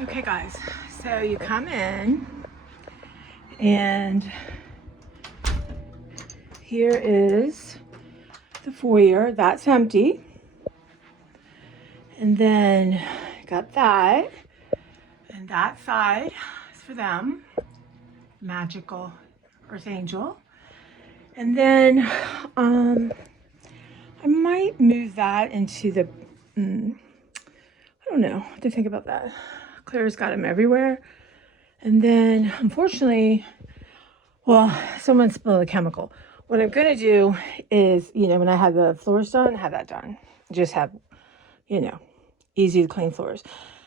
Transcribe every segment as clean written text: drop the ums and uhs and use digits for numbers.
Okay guys, so you come in and here is the foyer. That's empty. And then got that, and that side is for them. Magical Earth Angel. And then I might move that into the, I don't know, I have to think about that. Claire's got them everywhere. And then unfortunately, well, someone spilled a chemical. What I'm gonna do is, when I have the floors done, have that done. Just have, easy to clean floors.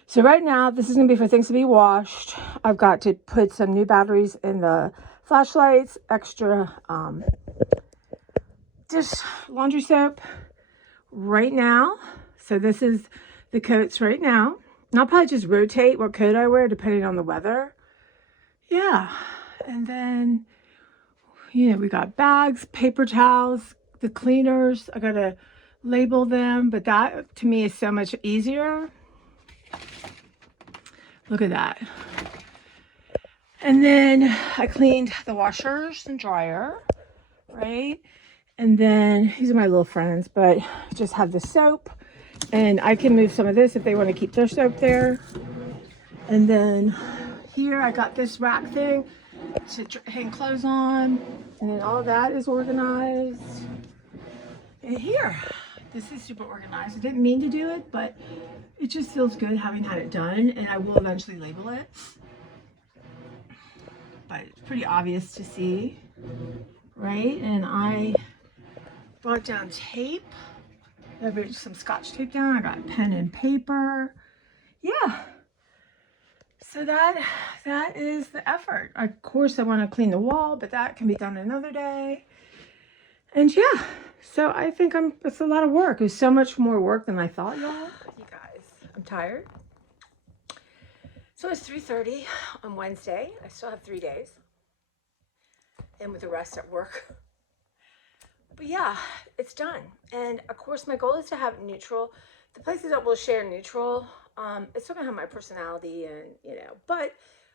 So right now, this is gonna be for things to be washed. I've got to put some new batteries in the flashlights, extra dish laundry soap right now. So this is the coats right now. And I'll probably just rotate what coat I wear depending on the weather. Yeah, and then we got bags, paper towels, the cleaners. I gotta label them, but that to me is so much easier. Look at that. And then I cleaned the washers and dryer, right? And then these are my little friends, but just have the soap, and I can move some of this if they want to keep their soap there. And then here I got this rack thing to hang clothes on, and then all that is organized. And here, this is super organized. I didn't mean to do it, but it just feels good having had it done, and I will eventually label it. But it's pretty obvious to see, right? And I brought down tape. I put some scotch tape down. I got pen and paper. Yeah. So that is the effort. Of course, I want to clean the wall, but that can be done another day. And yeah, so I think it's a lot of work. It was so much more work than I thought, y'all. You guys, I'm tired. So it's 3:30 on Wednesday. I still have 3 days. And with the rest at work. But yeah, it's done. And of course, my goal is to have neutral. The places that will share neutral, it's still gonna have my personality and, but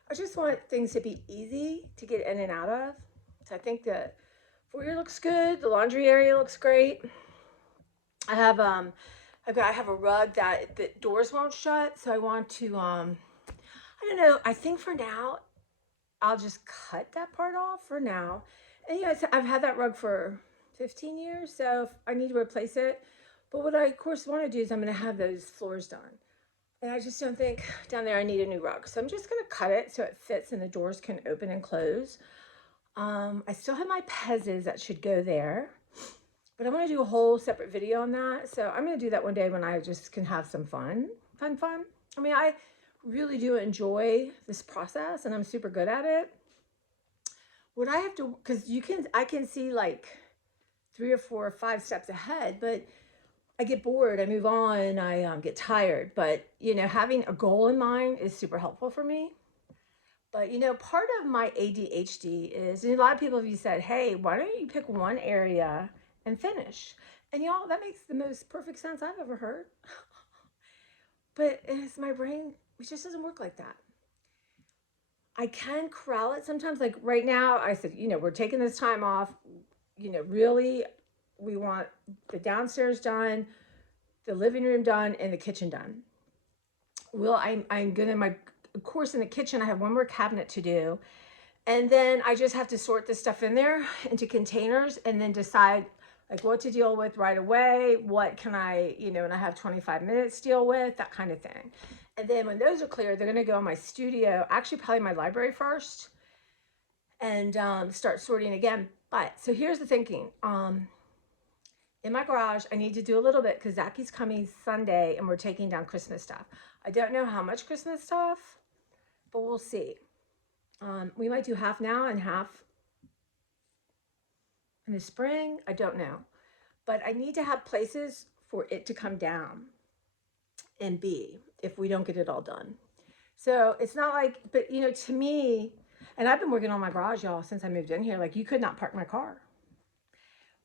I just want things to be easy to get in and out of. So I think the foyer looks good. The laundry area looks great. I have I have a rug that the doors won't shut, so I want to I don't know. I think for now I'll just cut that part off for now. And I've had that rug for 15 years, so if I need to replace it. But what I of course want to do is I'm going to have those floors done. And I just don't think down there I need a new rug. So I'm just going to cut it so it fits and the doors can open and close. I still have my pezzes that should go there, but I want to do a whole separate video on that. So I'm going to do that one day when I just can have some fun. I mean, I really do enjoy this process and I'm super good at it. What I have to, because I can see like 3 or 4 or 5 steps ahead, but I get bored, I move on, I get tired. But, having a goal in mind is super helpful for me. But, part of my ADHD is, and a lot of people have said, hey, why don't you pick one area and finish? And y'all, that makes the most perfect sense I've ever heard. But it's my brain, it just doesn't work like that. I can corral it sometimes. Like right now, I said, we're taking this time off. Really, we want the downstairs done, the living room done, and the kitchen done. I'm gonna, of course, in the kitchen, I have one more cabinet to do. And then I just have to sort this stuff in there into containers and then decide like what to deal with right away. What can I, and I have 25 minutes to deal with, that kind of thing. And then when those are clear, they're going to go in my studio, actually probably my library first, and start sorting again. But so here's the thinking. In my garage, I need to do a little bit because Zacky's coming Sunday and we're taking down Christmas stuff. I don't know how much Christmas stuff, but we'll see. We might do half now and half in the spring. I don't know. But I need to have places for it to come down and be if we don't get it all done. So it's not like, but to me, and I've been working on my garage, y'all, since I moved in here. Like you could not park my car.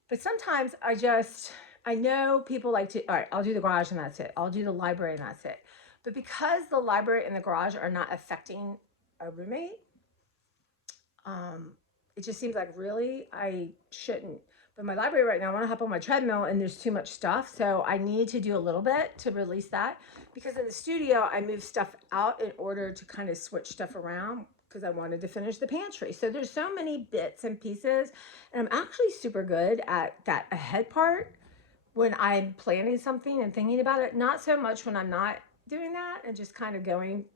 But sometimes I know people like to, all right, I'll do the garage and that's it. I'll do the library and that's it. But because the library and the garage are not affecting a roommate, it just seems like really I shouldn't. But my library right now, I want to hop on my treadmill and there's too much stuff. So I need to do a little bit to release that, because in the studio, I move stuff out in order to kind of switch stuff around because I wanted to finish the pantry. So there's so many bits and pieces, and I'm actually super good at that ahead part when I'm planning something and thinking about it. Not so much when I'm not doing that and just kind of going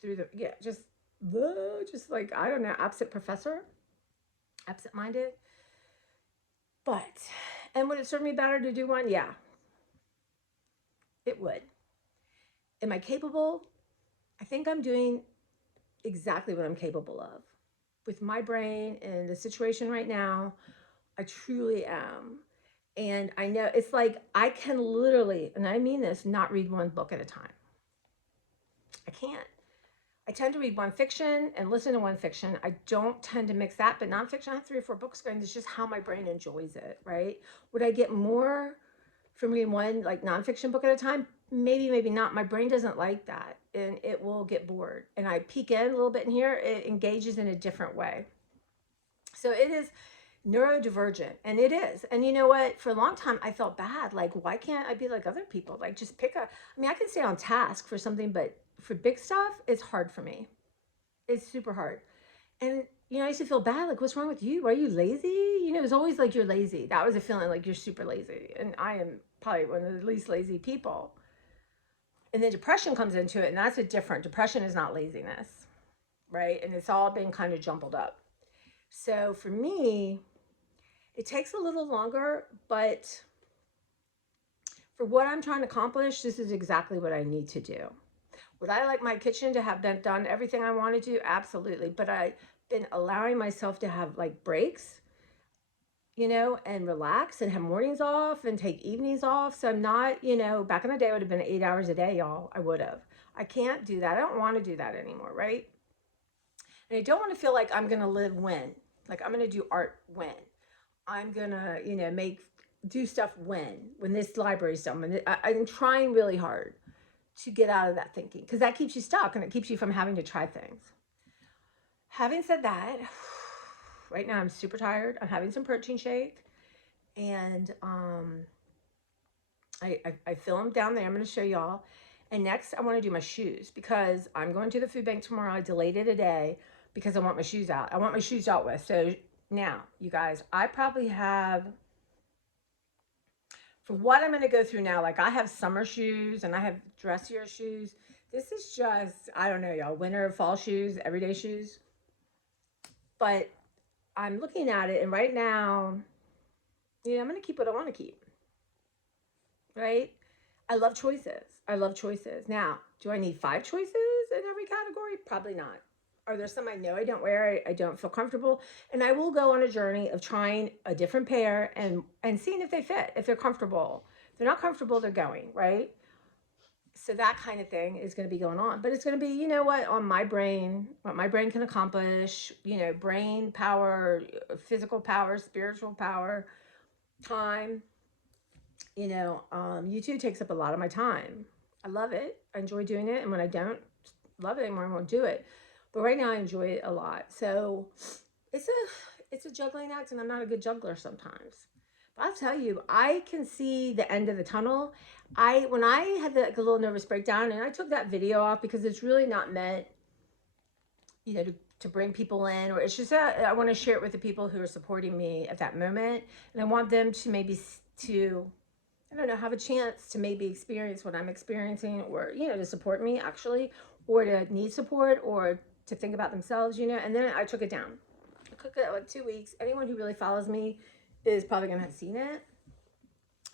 through the, yeah, just like, I don't know, absent-minded. But, and would it serve me better to do one? Yeah, it would. Am I capable? I think I'm doing exactly what I'm capable of. With my brain and the situation right now, I truly am. And I know it's like I can literally, and I mean this, not read one book at a time. I can't. I tend to read one fiction and listen to one fiction. I don't tend to mix that, but nonfiction, I have 3 or 4 books going. It's just how my brain enjoys it, right? Would I get more from reading one like nonfiction book at a time? Maybe, maybe not. My brain doesn't like that, and it will get bored. And I peek in a little bit in here, it engages in a different way. So it is neurodivergent, and it is. And you know what? For a long time, I felt bad. Like, why can't I be like other people? Like, just pick a. I mean, I can stay on task for something, but for big stuff, it's hard for me. It's super hard. And I used to feel bad. Like, what's wrong with you? Are you lazy? It was always like you're lazy. That was a feeling like you're super lazy, and I am probably one of the least lazy people. And then depression comes into it, and that's a different. Depression is not laziness, right? And it's all been kind of jumbled up. So for me, it takes a little longer, but for what I'm trying to accomplish, this is exactly what I need to do. Would I like my kitchen to have been done everything I wanted to? Absolutely. But I've been allowing myself to have like breaks, and relax and have mornings off and take evenings off. So I'm not, back in the day, it would have been 8 hours a day, y'all. I would have. I can't do that. I don't want to do that anymore, right? And I don't want to feel like I'm going to live when. Like I'm going to do art when. I'm going to, do stuff when this library's done. When I'm trying really hard to get out of that thinking, because that keeps you stuck and it keeps you from having to try things. Having said that, right now I'm super tired. I'm having some protein shake, and I film down there. I'm going to show y'all. And next I want to do my shoes, because I'm going to the food bank tomorrow. I delayed it a day because I want my shoes out. I want my shoes dealt with. So now, you guys, I probably have, for what I'm going to go through now, like I have summer shoes and I have dressier shoes. This is just, I don't know, y'all, winter, fall shoes, everyday shoes. But I'm looking at it, and right now, I'm going to keep what I want to keep, right? I love choices. I love choices. Now, do I need 5 choices in every category? Probably not. Are there some I know I don't wear, I don't feel comfortable? And I will go on a journey of trying a different pair and seeing if they fit, if they're comfortable. If they're not comfortable, they're going, right? So that kind of thing is going to be going on. But it's going to be, on my brain, what my brain can accomplish, brain power, physical power, spiritual power, time. YouTube takes up a lot of my time. I love it. I enjoy doing it. And when I don't love it anymore, I won't do it. But right now I enjoy it a lot. So it's a juggling act, and I'm not a good juggler sometimes. But I'll tell you, I can see the end of the tunnel. When I had a little nervous breakdown, and I took that video off because it's really not meant, to bring people in, or it's just I want to share it with the people who are supporting me at that moment. And I want them to maybe I don't know, have a chance to maybe experience what I'm experiencing, or, to support me actually, or to need support, or to think about themselves, and then I took it down. I took it like 2 weeks. Anyone who really follows me is probably going to have seen it.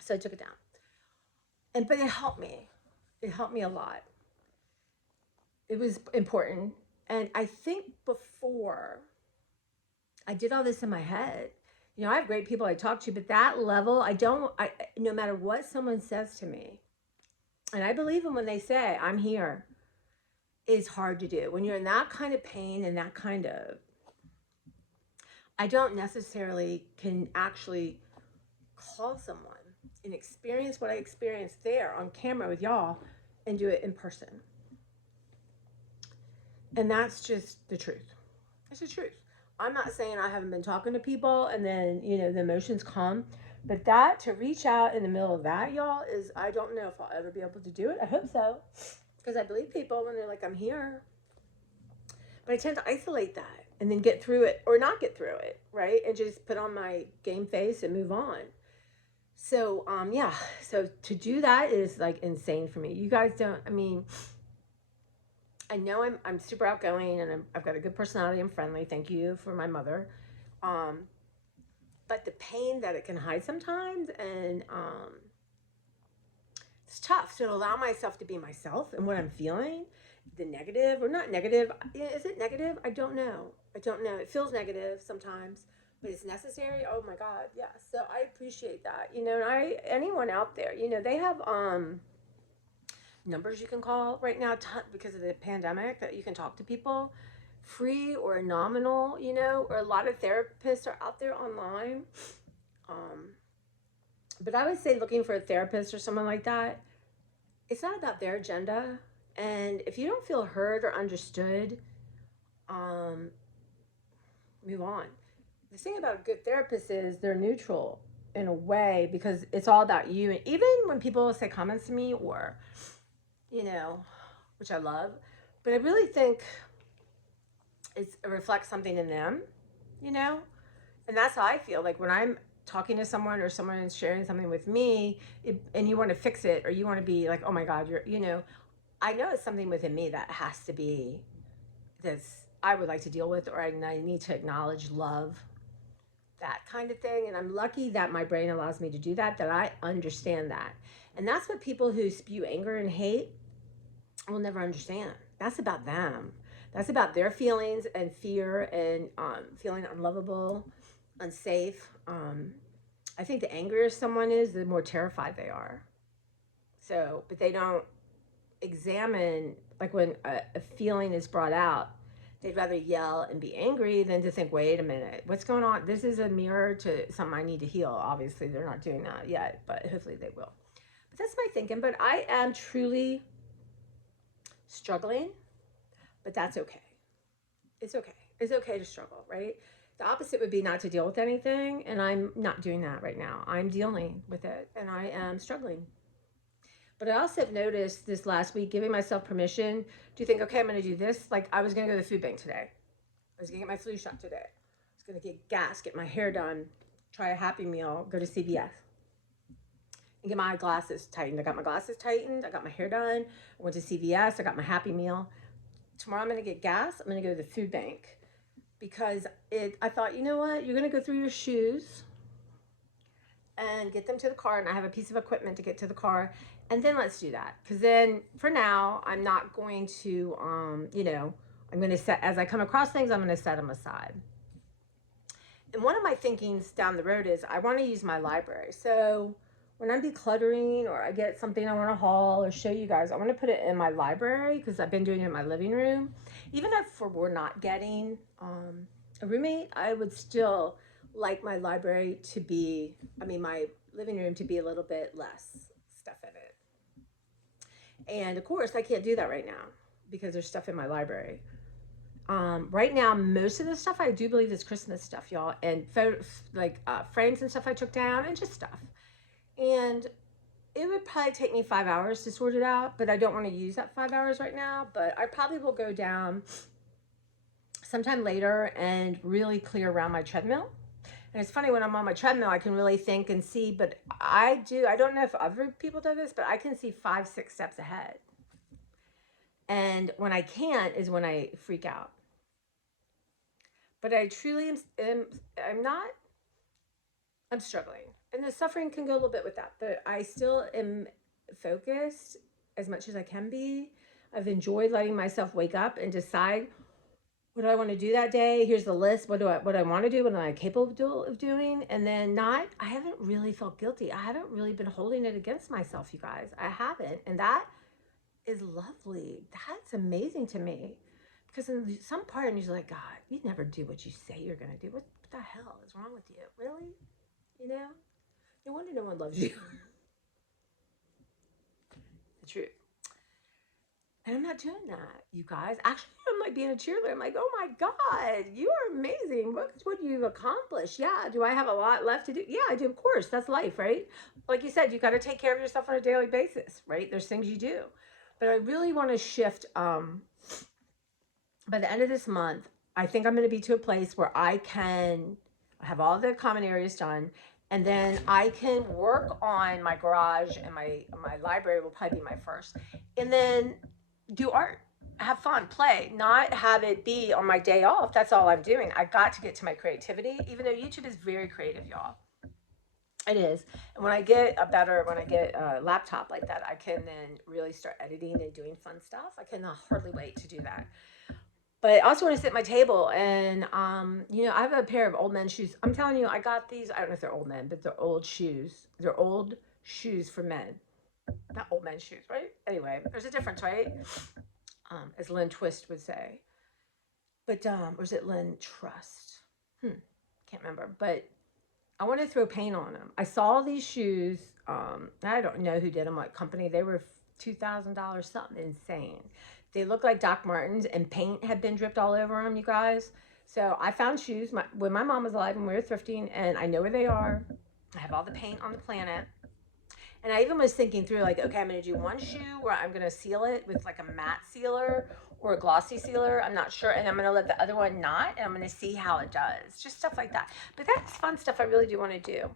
So I took it down. But it helped me. It helped me a lot. It was important. And I think before I did all this in my head, I have great people I talk to, but that level, no matter what someone says to me, and I believe them when they say, I'm here, is hard to do. When you're in that kind of pain and that kind of, I don't necessarily can actually call someone and experience what I experienced there on camera with y'all and do it in person. And that's just the truth. It's the truth. I'm not saying I haven't been talking to people and then, you know, the emotions come. But that, to reach out in the middle of that, y'all, is, I don't know if I'll ever be able to do it. I hope so. Because I believe people when they're like, I'm here. But I tend to isolate that and then get through it or not get through it, right? And just put on my game face and move on. So, yeah. So to do that is like insane for me. You guys don't, I mean, I know I'm super outgoing and I've got a good personality. I'm friendly. Thank you for my mother. But the pain that it can hide sometimes, and it's tough to allow myself to be myself and what I'm feeling. The negative or not negative. Is it negative? I don't know. I don't know. It feels negative sometimes, but it's necessary. Oh my God. Yeah. So I appreciate that. You know, and anyone out there, you know, they have, numbers you can call right now because of the pandemic that you can talk to people free or nominal, you know, or a lot of therapists are out there online. But I would say looking for a therapist or someone like that, it's not about their agenda. And if you don't feel heard or understood, move on. The thing about a good therapist is they're neutral in a way because it's all about you. And even when people say comments to me or, you know, which I love, but I really think it reflects something in them, you know? And that's how I feel. Like when I'm talking to someone or someone is sharing something with me and you want to fix it or you want to be like, oh my God, you're, you know, I know it's something within me that has to be this I would like to deal with, or I need to acknowledge love, that kind of thing. And I'm lucky that my brain allows me to do that, that I understand that. And that's what people who spew anger and hate will never understand. That's about them. That's about their feelings and fear and feeling unlovable, unsafe. I think the angrier someone is, the more terrified they are. So, but they don't examine, like when a feeling is brought out, they'd rather yell and be angry than to think, wait a minute, what's going on? This is a mirror to something I need to heal. Obviously, they're not doing that yet, but hopefully they will. But that's my thinking. But I am truly struggling, but that's okay. It's okay. It's okay to struggle, right? The opposite would be not to deal with anything, and I'm not doing that right now. I'm dealing with it, and I am struggling. But I also have noticed this last week, giving myself permission to think, okay, I'm going to do this. Like I was going to go to the food bank today. I was going to get my flu shot today. I was going to get gas, get my hair done, try a Happy Meal, go to CVS, and get my glasses tightened. I got my glasses tightened. I got my hair done. I went to CVS. I got my Happy Meal. Tomorrow I'm going to get gas. I'm going to go to the food bank because I thought, you know what? You're going to go through your shoes and get them to the car, and I have a piece of equipment to get to the car, and then let's do that. Because then for now I'm not going to you know, I'm going to set, as I come across things, I'm going to set them aside. And one of my thinkings down the road is I want to use my library. So when I'm decluttering or I get something I want to haul or show you guys, I want to put it in my library because I've been doing it in my living room. Even if we're not getting a roommate, I would still like my library to be, I mean, my living room to be a little bit less stuff in it. And of course, I can't do that right now because there's stuff in my library. Right now, most of the stuff I do believe is Christmas stuff, y'all, and frames and stuff I took down and just stuff. And it would probably take me 5 hours to sort it out, but I don't want to use that 5 hours right now. But I probably will go down sometime later and really clear around my treadmill. And it's funny, when I'm on my treadmill, I can really think and see, but I don't know if other people do this, but I can see 5-6 steps ahead. And when I can't is when I freak out. But I truly I'm struggling. And the suffering can go a little bit with that, but I still am focused as much as I can be. I've enjoyed letting myself wake up and decide, what do I want to do that day? Here's the list. What I want to do? What am I capable of doing? And then I haven't really felt guilty. I haven't really been holding it against myself, you guys. I haven't. And that is lovely. That's amazing to me. Because in some part of me is like, God, you never do what you say you're going to do. What the hell is wrong with you? Really? You know? No wonder no one loves you. The truth. And I'm not doing that, you guys. Actually, I'm like being a cheerleader. I'm like, oh my God, you are amazing. Look what you've accomplished. Yeah. Do I have a lot left to do? Yeah, I do. Of course. That's life, right? Like you said, you got to take care of yourself on a daily basis, right? There's things you do. But I really want to shift. By the end of this month, I think I'm going to be to a place where I can have all the common areas done. And then I can work on my garage, and my library will probably be my first. And then do art, have fun, play, not have it be on my day off. That's all I'm doing. I got to get to my creativity, even though YouTube is very creative, y'all. It is. And when I get a laptop like that, I can then really start editing and doing fun stuff. I cannot hardly wait to do that. But I also want to sit at my table and, I have a pair of old men's shoes. I'm telling you, I got these. I don't know if they're old men, but they're old shoes. They're old shoes for men, not old men's shoes, right? Anyway, there's a difference, right? As Lynn Twist would say. But or is it Lynn Trust? Can't remember. But I want to throw paint on them. I saw these shoes. I don't know who did them, what company. They were $2,000, something insane. They look like Doc Martens, and paint had been dripped all over them, you guys. So I found shoes when my mom was alive and we were thrifting, and I know where they are. I have all the paint on the planet. And I even was thinking through, like, okay, I'm going to do one shoe where I'm going to seal it with like a matte sealer or a glossy sealer. I'm not sure. And I'm going to let the other one not, and I'm going to see how it does. Just stuff like that. But that's fun stuff I really do want to do.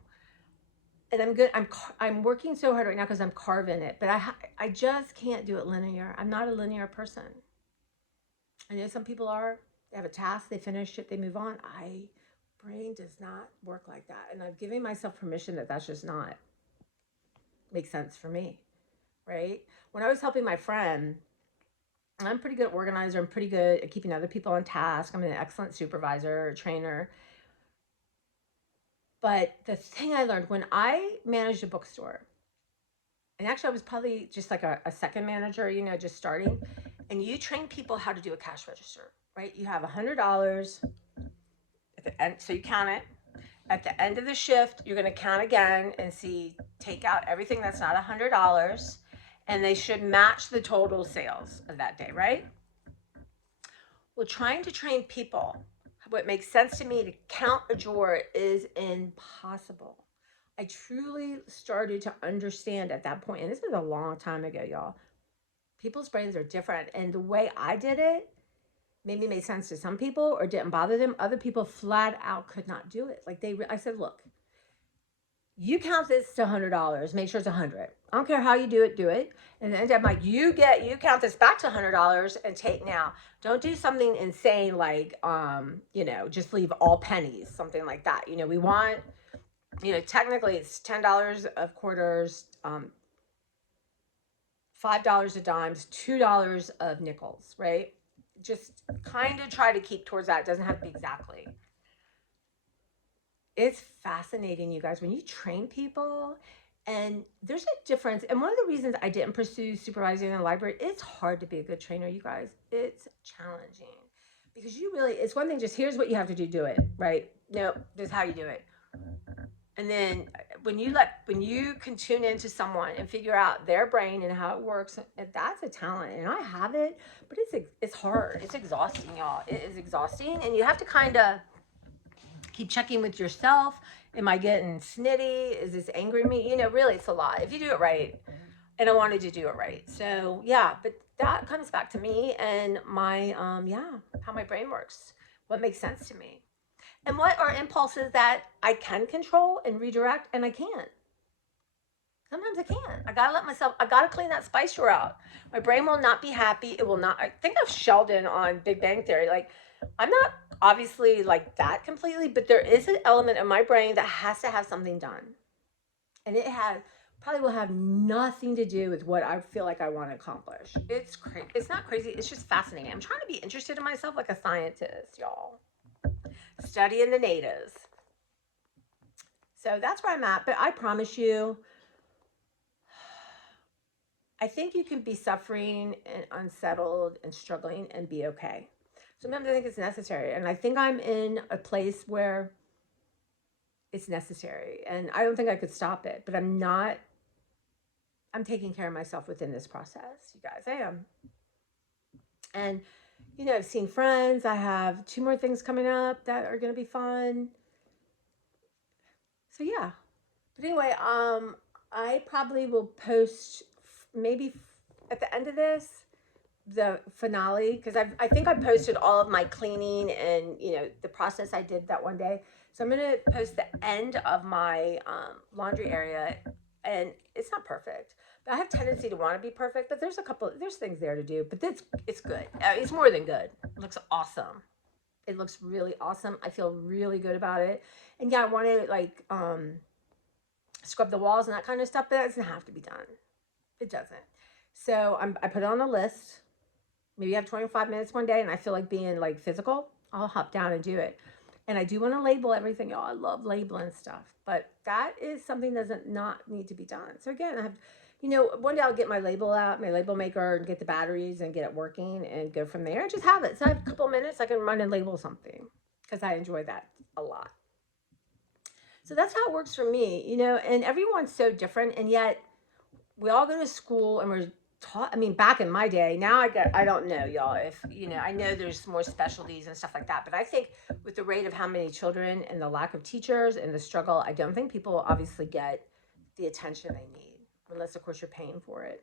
And I'm good. I'm working so hard right now because I'm carving it. But I just can't do it linear. I'm not a linear person. I know some people are. They have a task, they finish it, they move on. Brain does not work like that. And I'm giving myself permission that that's just not makes sense for me, right? When I was helping my friend, I'm pretty good organizer. I'm pretty good at keeping other people on task. I'm an excellent supervisor, trainer. But the thing I learned when I managed a bookstore, and actually I was probably just like a second manager, just starting, and you train people how to do a cash register, right? You have $100 at the end, so you count it. At the end of the shift, you're going to count again and see, take out everything that's not $100, and they should match the total sales of that day, right? Well, trying to train people what makes sense to me to count a drawer is impossible. I truly started to understand at that point, and this was a long time ago, y'all. People's brains are different, and the way I did it maybe made sense to some people or didn't bother them. Other people flat out could not do it. Like I said, look, you count this to $100. Make sure it's 100. I don't care how you do it. And then I'm like, you count this back to $100 and take now. Don't do something insane like, just leave all pennies, something like that. We want, technically it's $10 of quarters, $5 of dimes, $2 of nickels, right? Just kind of try to keep towards that. It doesn't have to be exactly. It's fascinating, you guys, when you train people, and there's a difference. And one of the reasons I didn't pursue supervising in the library, it's hard to be a good trainer, you guys. It's challenging because it's one thing, just here's what you have to do it, right? No, this is how you do it. And then when you can tune into someone and figure out their brain and how it works, that's a talent. And I have it, but it's hard. It's exhausting, y'all. It is exhausting, and you have to kind of keep checking with yourself. Am I getting snitty? Is this angering me? Really, it's a lot if you do it right. And I wanted to do it right. So yeah, but that comes back to me and my how my brain works. What makes sense to me. And what are impulses that I can control and redirect, and I can't. Sometimes I can't. I gotta clean that spice drawer out. My brain will not be happy. It will not. I think of Sheldon on Big Bang Theory. Like, I'm not obviously like that completely, but there is an element of my brain that has to have something done. And probably will have nothing to do with what I feel like I want to accomplish. It's crazy. It's not crazy. It's just fascinating. I'm trying to be interested in myself like a scientist, y'all. Studying the natives. So that's where I'm at. But I promise you, I think you can be suffering and unsettled and struggling and be okay. Sometimes I think it's necessary. And I think I'm in a place where it's necessary. And I don't think I could stop it, but I'm taking care of myself within this process, you guys. I am. And, you know, I've seen friends. I have 2 more things coming up that are going to be fun. So yeah. But anyway, I probably will post maybe at the end of this the finale, because I think I posted all of my cleaning and, you know, the process I did that one day. So I'm gonna post the end of my laundry area, and it's not perfect. But I have tendency to want to be perfect. But there's things there to do. But it's good. It's more than good. It looks awesome. It looks really awesome. I feel really good about it. And yeah, I want to like scrub the walls and that kind of stuff, but that doesn't have to be done. It doesn't. So I put it on the list. Maybe I have 25 minutes one day and I feel like being like physical, I'll hop down and do it. And I do want to label everything, y'all. I love labeling stuff, but that is something that doesn't not need to be done. So again, I have, you know, one day I'll get my label out, my label maker, and get the batteries and get it working and go from there and just have it. So I have a couple minutes, I can run and label something because I enjoy that a lot. So that's how it works for me, you know, and everyone's so different. And yet we all go to school and we're taught. I mean, back in my day, now I don't know, y'all, if, you know, I know there's more specialties and stuff like that. But I think with the rate of how many children and the lack of teachers and the struggle, I don't think people obviously get the attention they need, unless, of course, you're paying for it.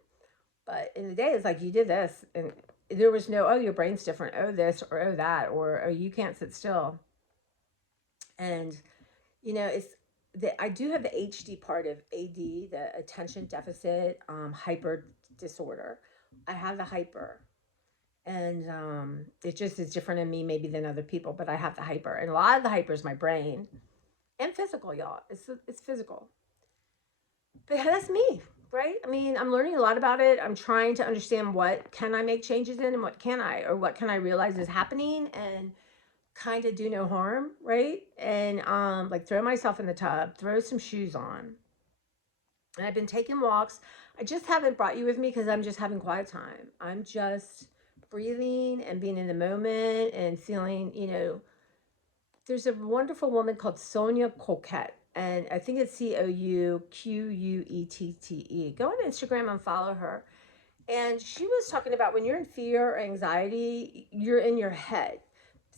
But in the day, it's like you did this and there was no, oh, your brain's different, oh, this or oh, that, or oh, you can't sit still. And you know, it's I do have the HD part of AD, the attention deficit hyper disorder. I have the hyper, and it just is different in me maybe than other people, but I have the hyper, and a lot of the hyper is my brain and physical, y'all. It's physical, but that's me, right? I mean, I'm learning a lot about it. I'm trying to understand what can I make changes in, and what can I, or what can I realize is happening, and kind of do no harm, right? And like throw myself in the tub, throw some shoes on. And I've been taking walks. I just haven't brought you with me because I'm just having quiet time. I'm just breathing and being in the moment and feeling, you know, there's a wonderful woman called Sonia Coquette. And I think it's Couquette. Go on Instagram and follow her. And she was talking about when you're in fear or anxiety, you're in your head.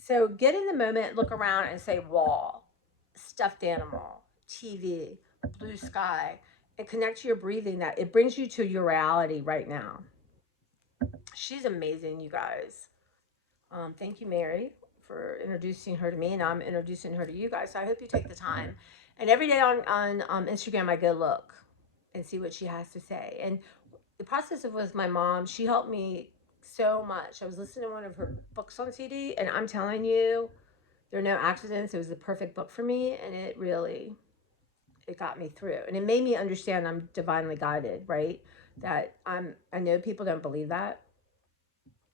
So get in the moment, look around and say wall, stuffed animal, TV, blue sky, and connect to your breathing. That it brings you to your reality right now. She's amazing, you guys. Thank you, Mary, for introducing her to me, and I'm introducing her to you guys. So I hope you take the time. And every day on Instagram, I go look and see what she has to say. And the process of with my mom, she helped me so much. I was listening to one of her books on CD, and I'm telling you, there are no accidents. It was the perfect book for me, and it got me through, and it made me understand I'm divinely guided. Right? That I know people don't believe that,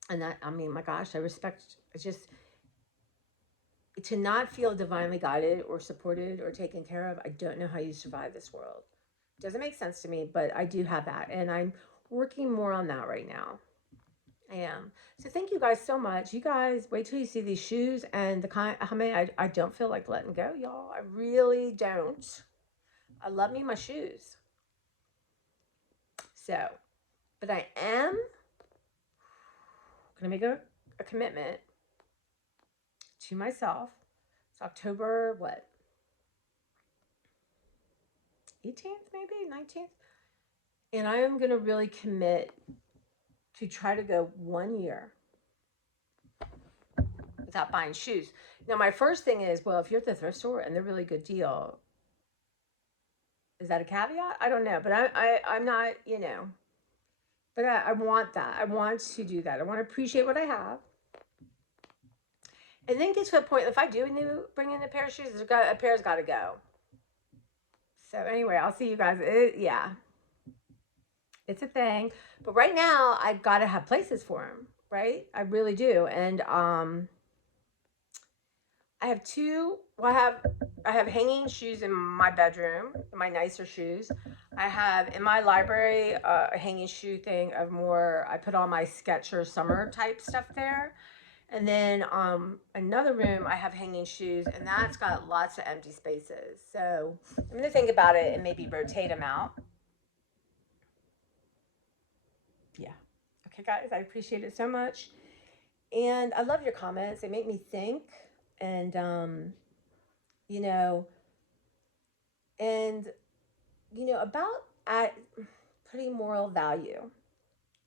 and that I mean, my gosh, I respect. It's just to not feel divinely guided or supported or taken care of. I don't know how you survive this world. It doesn't make sense to me, but I do have that, and I'm working more on that right now. I am. So thank you guys so much. You guys wait till you see these shoes and the kind how many I don't feel like letting go, y'all. I really don't. I love me my shoes. So, but I am gonna make a commitment to myself. It's October what? 18th, maybe 19th. And I am gonna really commit to try to go 1 year without buying shoes. Now, my first thing is, well, if you're at the thrift store and they're really good deal, is that a caveat? I don't know, but I'm not, you know, but I want that. I want to do that. I want to appreciate what I have. And then get to a point, if I do bring in a pair of shoes, a pair's got to go. So anyway, I'll see you guys. Yeah, it's a thing. But right now, I've got to have places for them, right? I really do. And I have I have hanging shoes in my bedroom, my nicer shoes. I have in my library a hanging shoe thing of more. I put all my Skechers summer type stuff there, and then another room I have hanging shoes, and that's got lots of empty spaces. So I'm gonna think about it and maybe rotate them out. Yeah. Okay, guys, I appreciate it so much. And I love your comments. They make me think. And, you know, and, about putting moral value.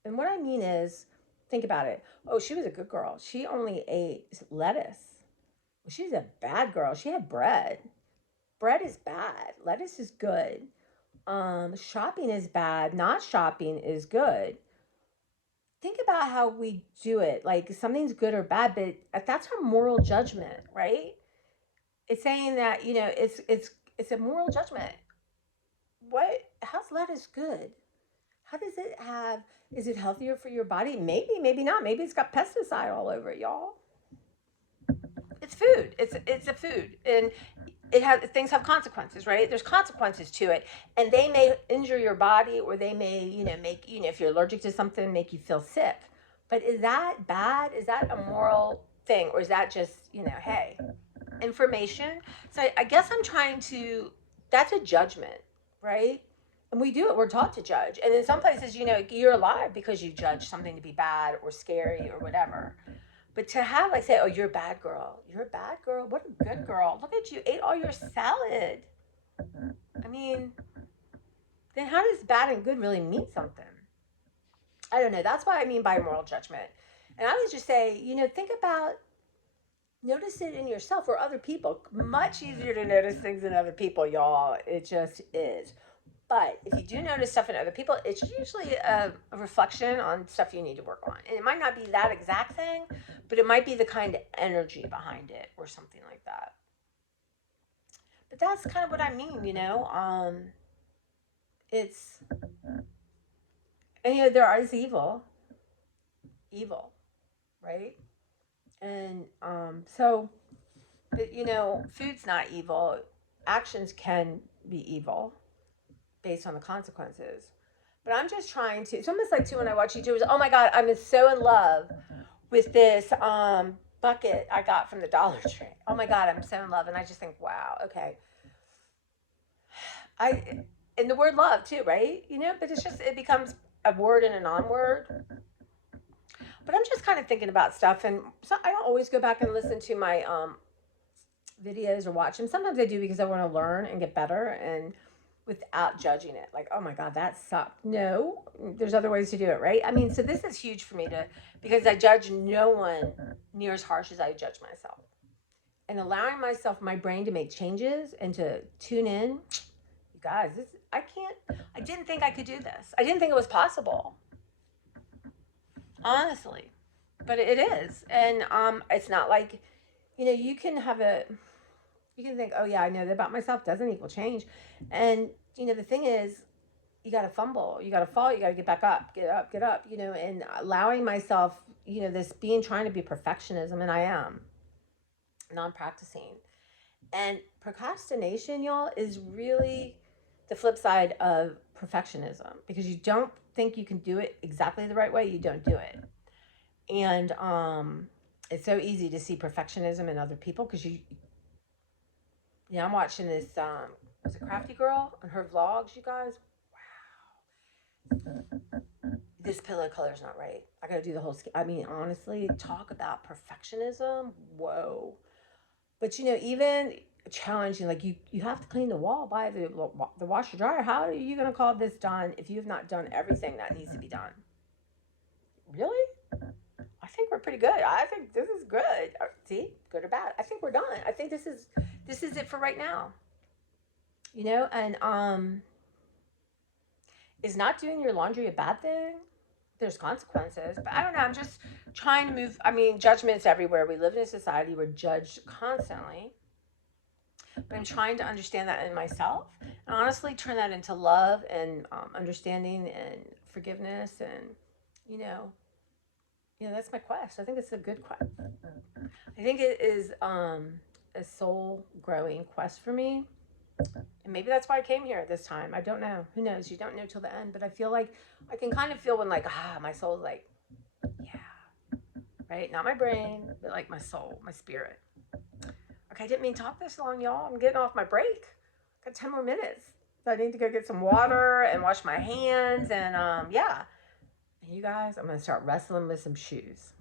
And what I mean is, think about it. Oh, she was a good girl. She only ate lettuce. Well, she's a bad girl. She had bread. Bread is bad. Lettuce is good. Shopping is bad. Not shopping is good. Think about how we do it. Like something's good or bad, but that's our moral judgment, right? It's saying that it's a moral judgment. How's lettuce good? How does it have? Is it healthier for your body? Maybe, maybe not. Maybe it's got pesticide all over it, y'all. It's food. It's a food, and things have consequences, right? There's consequences to it, and they may injure your body, or they may make if you're allergic to something, make you feel sick. But is that bad? Is that a moral thing, or is that just hey, information? So I guess I'm trying to. That's a judgment, right? And we do it. We're taught to judge, and in some places, you're alive because you judge something to be bad or scary or whatever. But to have say, oh, you're a bad girl. You're a bad girl. What a good girl. Look at you, ate all your salad. I mean, then how does bad and good really mean something? I don't know. That's what I mean by moral judgment. And I would just say, think about, notice it in yourself or other people. Much easier to notice things in other people, y'all. It just is. But if you do notice stuff in other people, it's usually a reflection on stuff you need to work on. And it might not be that exact thing, but it might be the kind of energy behind it or something like that. But that's kind of what I mean, it's, and there is evil, right? And so, but food's not evil. Actions can be evil based on the consequences. But I'm just trying to. It's almost like too when I watch YouTubers. Oh my God, I'm so in love with this bucket I got from the Dollar Tree. Oh my God, I'm so in love, and I just think, wow, okay. And the word love too, right? But it becomes a word and a non-word. But I'm just kind of thinking about stuff, and so I don't always go back and listen to my videos or watch them. Sometimes I do because I want to learn and get better, and without judging it. Like, oh my God, that sucked. No, there's other ways to do it, right? I mean, so this is huge for me because I judge no one near as harsh as I judge myself. And allowing myself, my brain to make changes and to tune in. You guys, I didn't think I could do this. I didn't think it was possible. Honestly. But it is. And it's not like, you can think, oh yeah, I know that about myself, doesn't equal change. And, the thing is, you got to fumble, you got to fall, you got to get back up, get up, and allowing myself, this trying to be perfectionism, and I am non-practicing. And procrastination, y'all, is really the flip side of perfectionism, because you don't think you can do it exactly the right way, you don't do it. And it's so easy to see perfectionism in other people because I'm watching this was a crafty girl on her vlogs, you guys. Wow. This pillow color's not right. I gotta do the whole skin. I mean, honestly, talk about perfectionism. Whoa. But even challenging, like you have to clean the wall by the washer dryer. How are you gonna call this done if you have not done everything that needs to be done? Really? I think we're pretty good. I think this is good. See, good or bad? I think we're done. I think this is it for right now. And is not doing your laundry a bad thing? There's consequences, but I don't know. I'm just trying to move. I mean, judgment's everywhere. We live in a society where judged constantly. But I'm trying to understand that in myself, and honestly turn that into love and understanding and forgiveness, and that's my quest. I think it's a good quest. I think it is a soul growing quest for me. And maybe that's why I came here this time. I don't know. Who knows? You don't know till the end. But I feel like I can kind of feel when my soul's like, yeah, right? Not my brain, but like my soul, my spirit. Okay, I didn't mean to talk this long, y'all. I'm getting off my break. Got 10 more minutes. So I need to go get some water and wash my hands. And yeah. And you guys, I'm going to start wrestling with some shoes.